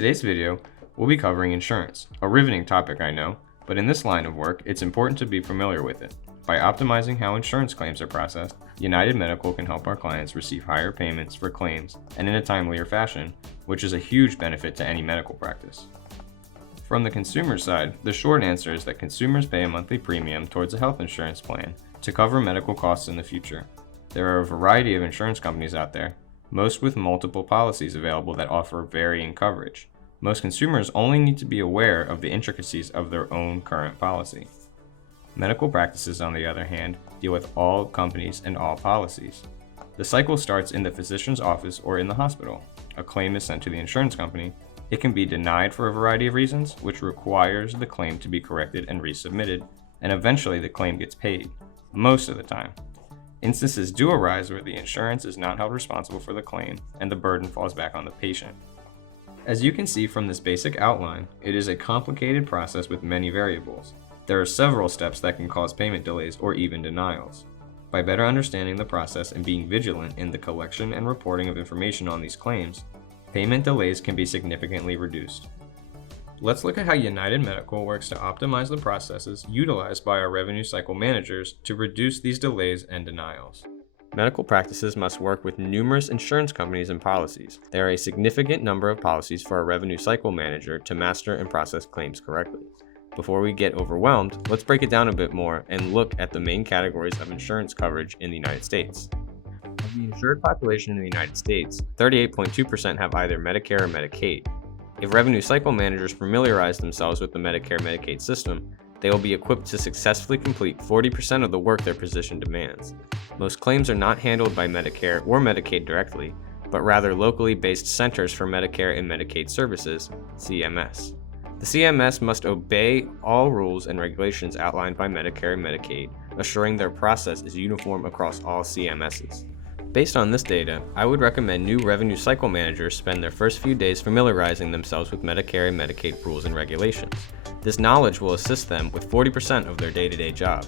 today's video, we'll be covering insurance, a riveting topic I know, but in this line of work, it's important to be familiar with it. By optimizing how insurance claims are processed, United Medical can help our clients receive higher payments for claims and in a timelier fashion, which is a huge benefit to any medical practice. From the consumer side, the short answer is that consumers pay a monthly premium towards a health insurance plan to cover medical costs in the future. There are a variety of insurance companies out there, most with multiple policies available that offer varying coverage. Most consumers only need to be aware of the intricacies of their own current policy. Medical practices, on the other hand, deal with all companies and all policies. The cycle starts in the physician's office or in the hospital. A claim is sent to the insurance company. It can be denied for a variety of reasons, which requires the claim to be corrected and resubmitted, and eventually the claim gets paid, most of the time. Instances do arise where the insurance is not held responsible for the claim, and the burden falls back on the patient. As you can see from this basic outline, it is a complicated process with many variables. There are several steps that can cause payment delays or even denials. By better understanding the process and being vigilant in the collection and reporting of information on these claims, payment delays can be significantly reduced. Let's look at how United Medical works to optimize the processes utilized by our revenue cycle managers to reduce these delays and denials. Medical practices must work with numerous insurance companies and policies. There are a significant number of policies for a revenue cycle manager to master and process claims correctly. Before we get overwhelmed, let's break it down a bit more and look at the main categories of insurance coverage in the United States. Of the insured population in the United States, 38.2% have either Medicare or Medicaid. If revenue cycle managers familiarize themselves with the Medicare-Medicaid system, they will be equipped to successfully complete 40% of the work their position demands. Most claims are not handled by Medicare or Medicaid directly, but rather locally based Centers for Medicare and Medicaid Services, CMS. The CMS must obey all rules and regulations outlined by Medicare and Medicaid, assuring their process is uniform across all CMSs. Based on this data, I would recommend new revenue cycle managers spend their first few days familiarizing themselves with Medicare and Medicaid rules and regulations. This knowledge will assist them with 40% of their day-to-day job.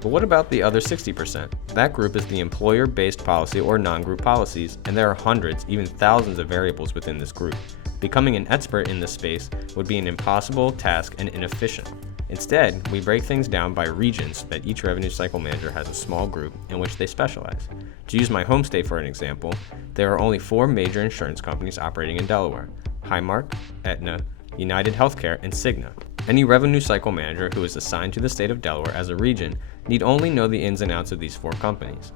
But what about the other 60%? That group is the employer-based policy or non-group policies, and there are hundreds, even thousands of variables within this group. Becoming an expert in this space would be an impossible task and inefficient. Instead, we break things down by regions so that each revenue cycle manager has a small group in which they specialize. To use my home state for an example, there are only 4 major insurance companies operating in Delaware: Highmark, Aetna, United Healthcare, and Cigna. Any revenue cycle manager who is assigned to the state of Delaware as a region need only know the ins and outs of these 4 companies.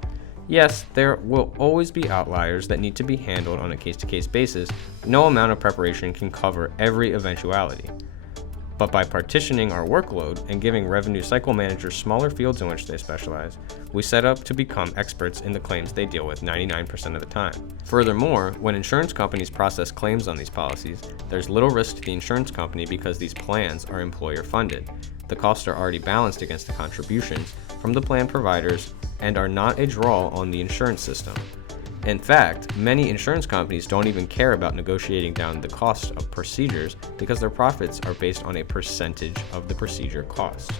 Yes, there will always be outliers that need to be handled on a case-to-case basis. No amount of preparation can cover every eventuality. But by partitioning our workload and giving revenue cycle managers smaller fields in which they specialize, we set up to become experts in the claims they deal with 99% of the time. Furthermore, when insurance companies process claims on these policies, there's little risk to the insurance company because these plans are employer funded. The costs are already balanced against the contributions from the plan providers and are not a draw on the insurance system. In fact, many insurance companies don't even care about negotiating down the cost of procedures because their profits are based on a percentage of the procedure cost.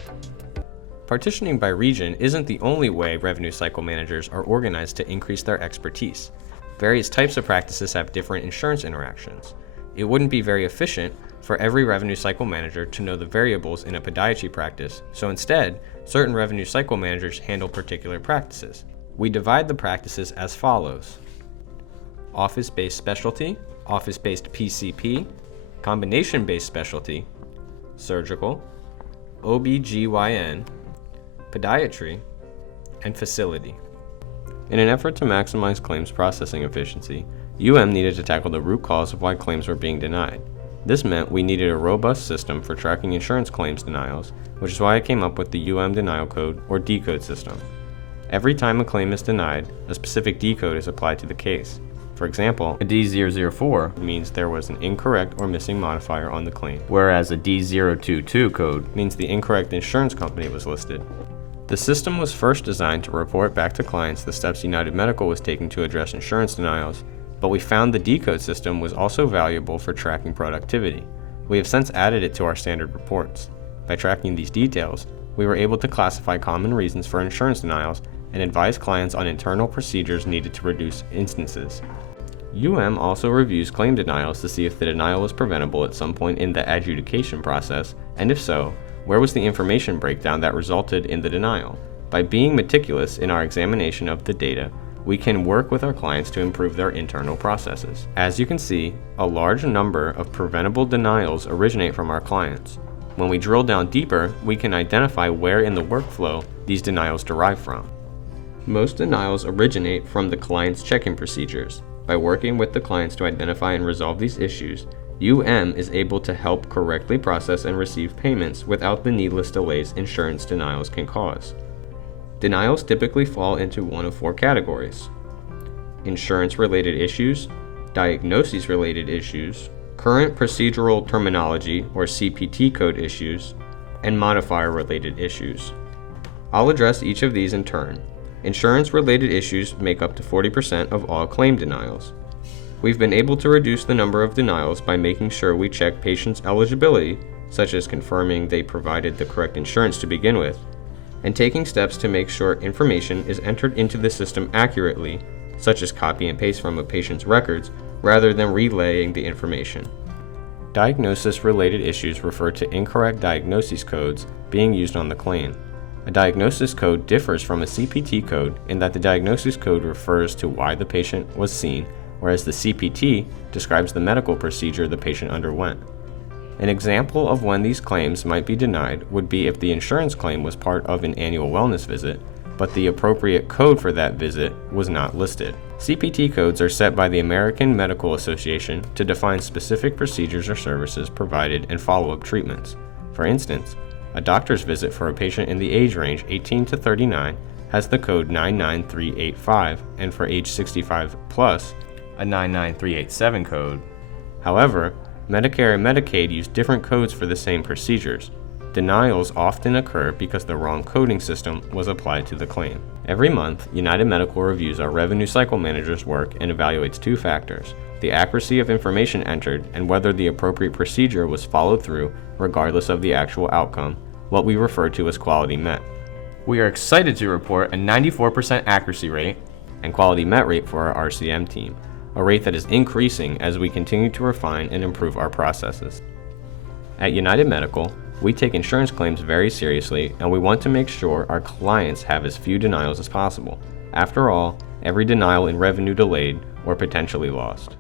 Partitioning by region isn't the only way revenue cycle managers are organized to increase their expertise. Various types of practices have different insurance interactions. It wouldn't be very efficient for every revenue cycle manager to know the variables in a podiatry practice, so instead, certain revenue cycle managers handle particular practices. We divide the practices as follows: office-based specialty, office-based PCP, combination-based specialty, surgical, OB/GYN, podiatry, and facility. In an effort to maximize claims processing efficiency, UM needed to tackle the root cause of why claims were being denied. This meant we needed a robust system for tracking insurance claims denials, which is why I came up with the UM denial code or D code system. Every time a claim is denied, a specific D code is applied to the case. For example, a D004 means there was an incorrect or missing modifier on the claim, whereas a D022 code means the incorrect insurance company was listed. The system was first designed to report back to clients the steps United Medical was taking to address insurance denials, but we found the D code system was also valuable for tracking productivity. We have since added it to our standard reports. By tracking these details, we were able to classify common reasons for insurance denials and advise clients on internal procedures needed to reduce instances. also reviews claim denials to see if the denial was preventable at some point in the adjudication process, and if so, where was the information breakdown that resulted in the denial. By being meticulous in our examination of the data, we can work with our clients to improve their internal processes. As you can see, a large number of preventable denials originate from our clients. When we drill down deeper, we can identify where in the workflow these denials derive from. Most denials originate from the client's check-in procedures. By working with the clients to identify and resolve these issues, is able to help correctly process and receive payments without the needless delays insurance denials can cause. Denials typically fall into one of 4 categories: insurance-related issues, diagnosis-related issues, current procedural terminology or CPT code issues, and modifier-related issues. I'll address each of these in turn. Insurance-related issues make up to 40% of all claim denials. We've been able to reduce the number of denials by making sure we check patients' eligibility, such as confirming they provided the correct insurance to begin with, and taking steps to make sure information is entered into the system accurately, such as copy and paste from a patient's records, rather than relaying the information. Diagnosis-related issues refer to incorrect diagnosis codes being used on the claim. A diagnosis code differs from a CPT code in that the diagnosis code refers to why the patient was seen, whereas the CPT describes the medical procedure the patient underwent. An example of when these claims might be denied would be if the insurance claim was part of an annual wellness visit, but the appropriate code for that visit was not listed. CPT codes are set by the American Medical Association to define specific procedures or services provided and follow-up treatments. For instance, a doctor's visit for a patient in the age range 18 to 39 has the code 99385, and for age 65 plus, a 99387 code. However, Medicare and Medicaid use different codes for the same procedures. Denials often occur because the wrong coding system was applied to the claim. Every month, United Medical reviews our revenue cycle manager's work and evaluates 2 factors: the accuracy of information entered and whether the appropriate procedure was followed through regardless of the actual outcome, what we refer to as quality met. We are excited to report a 94% accuracy rate and quality met rate for our RCM team, a rate that is increasing as we continue to refine and improve our processes. At United Medical, we take insurance claims very seriously, and we want to make sure our clients have as few denials as possible. After all, every denial in revenue delayed or potentially lost.